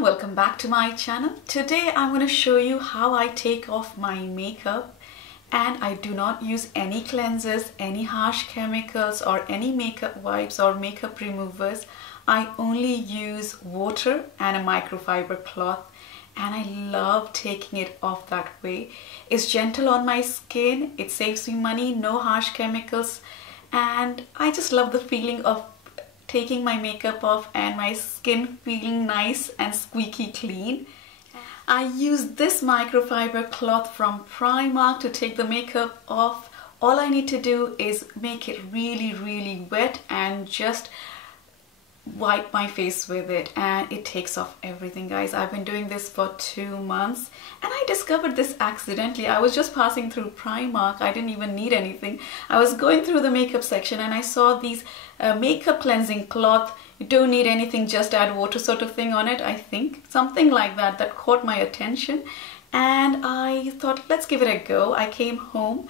everyone, welcome back to my channel. Today I'm going to show you how I take off my makeup, and I do not use any cleansers, any harsh chemicals or any makeup wipes or makeup removers. I only use water and a microfiber cloth, and I love taking it off that way. It's gentle on my skin, it saves me money, no harsh chemicals, and I just love the feeling of taking my makeup off and my skin feeling nice and squeaky clean. I use this microfiber cloth from Primark to take the makeup off. All I need to do is make it really wet and just wipe my face with it, and it takes off everything, guys. I've been doing this for 2 months and I discovered this accidentally. I was just passing through Primark. I didn't even need anything. I was going through the makeup section and I saw these makeup cleansing cloth. You don't need anything, just add water sort of thing on it, I think. Something like that, that caught my attention, and I thought, let's give it a go. I came home,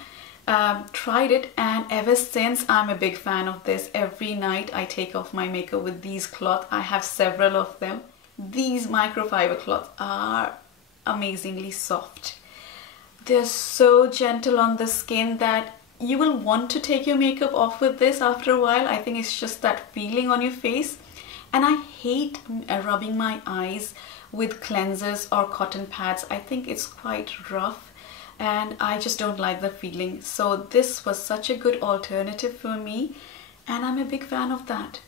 tried it, and ever since I'm a big fan of this. Every night I take off my makeup with these cloths. I have several of them. These microfiber cloths are amazingly soft. They're so gentle on the skin that you will want to take your makeup off with this after a while. I think it's just that feeling on your face. And I hate rubbing my eyes with cleansers or cotton pads. I think it's quite rough and I just don't like the feeling. So this was such a good alternative for me, and I'm a big fan of that.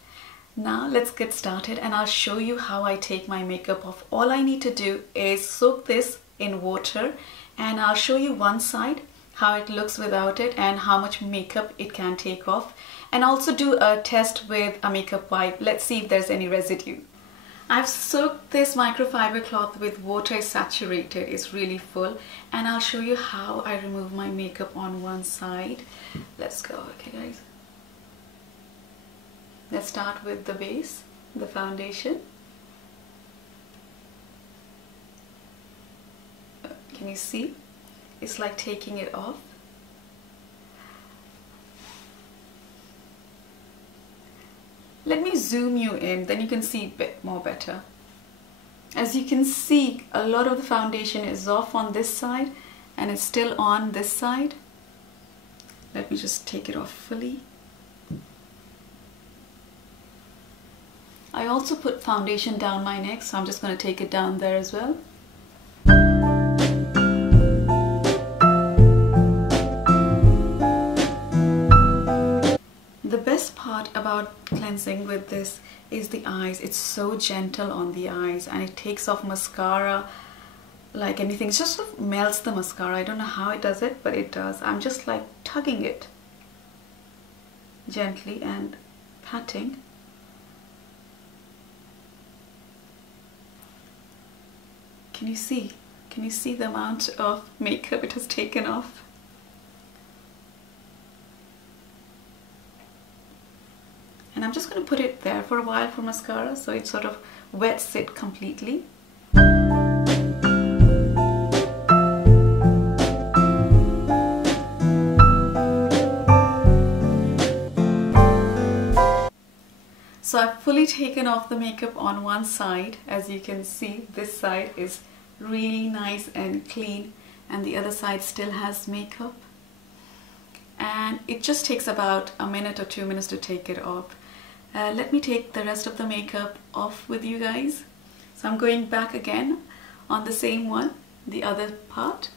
Now let's get started and I'll show you how I take my makeup off. All I need to do is soak this in water, and I'll show you one side how it looks without it and how much makeup it can take off, and also do a test with a makeup wipe. Let's see if there's any residue. I've soaked this microfiber cloth with water, saturated, it's really full, and I'll show you how I remove my makeup on one side. Let's go. Okay guys, let's start with the base, the foundation. Can you see? It's like taking it off. Let me zoom you in, then you can see a bit more better. As you can see, a lot of the foundation is off on this side and it's still on this side. Let me just take it off fully. I also put foundation down my neck, so I'm just going to take it down there as well. The best part about cleansing with this is the eyes. It's so gentle on the eyes, and it takes off mascara like anything. It just sort of melts the mascara. I don't know how it does it, but it does. I'm just like tugging it gently and patting. Can you see? Can you see the amount of makeup it has taken off? And I'm just going to put it there for a while for mascara, so it sort of wets it completely. So I've fully taken off the makeup on one side. As you can see, this side is really nice and clean, and the other side still has makeup. And it just takes about a minute or 2 minutes to take it off. Let me take the rest of the makeup off with you guys. So I'm going back again on the same one, the other part,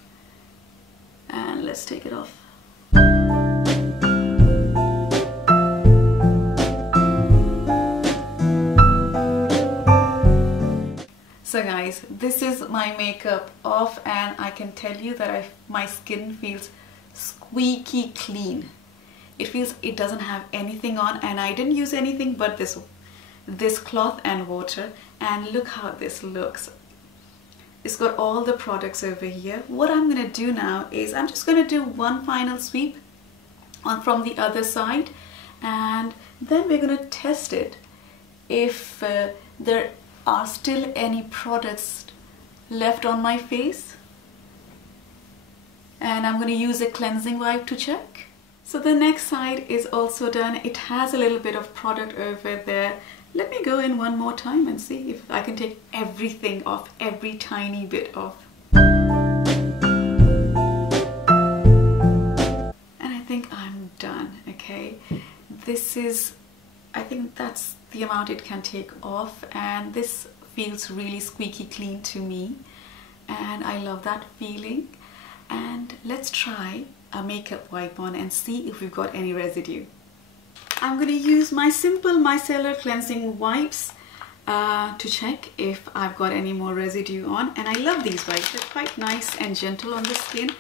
and let's take it off. So guys, this is my makeup off, and I can tell you that my skin feels squeaky clean. It feels it doesn't have anything on, and I didn't use anything but this cloth and water, and look how this looks. It's got all the products over here. What I'm going to do now is I'm just going to do one final sweep from the other side, and then we're going to test it if there are still any products left on my face, and I'm going to use a cleansing wipe to check. So the next side is also done. It has a little bit of product over there. Let me go in one more time and see if I can take everything off, every tiny bit off. And I think I'm done, okay? This is, I think that's the amount it can take off, and this feels really squeaky clean to me, and I love that feeling. And let's try a makeup wipe on and see if we've got any residue. I'm going to use my simple micellar cleansing wipes to check if I've got any more residue on. And I love these wipes, they're quite nice and gentle on the skin.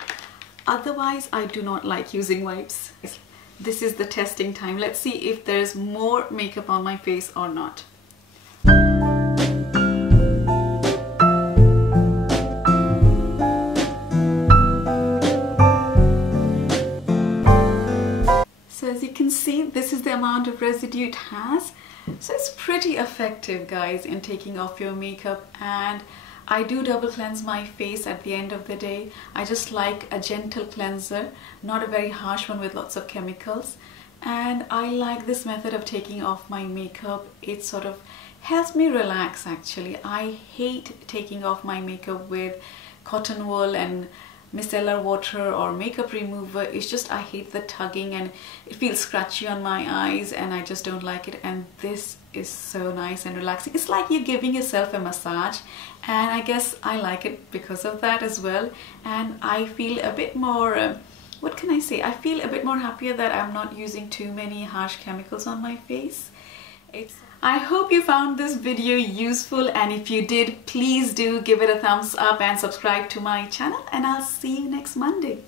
Otherwise, I do not like using wipes. This is the testing time. Let's see if there's more makeup on my face or not. So as you can see, this is the amount of residue it has. So it's pretty effective, guys, in taking off your makeup. And I do double cleanse my face at the end of the day. I just like a gentle cleanser, not a very harsh one with lots of chemicals. And I like this method of taking off my makeup. It sort of helps me relax, actually. I hate taking off my makeup with cotton wool and micellar water or makeup remover. It's just, I hate the tugging and it feels scratchy on my eyes and I just don't like it. And this is so nice and relaxing. It's like you're giving yourself a massage, and I guess I like it because of that as well. And I feel a bit more, what can I say? I feel a bit more happier that I'm not using too many harsh chemicals on my face. I hope you found this video useful, and if you did, please do give it a thumbs up and subscribe to my channel, and I'll see you next Monday.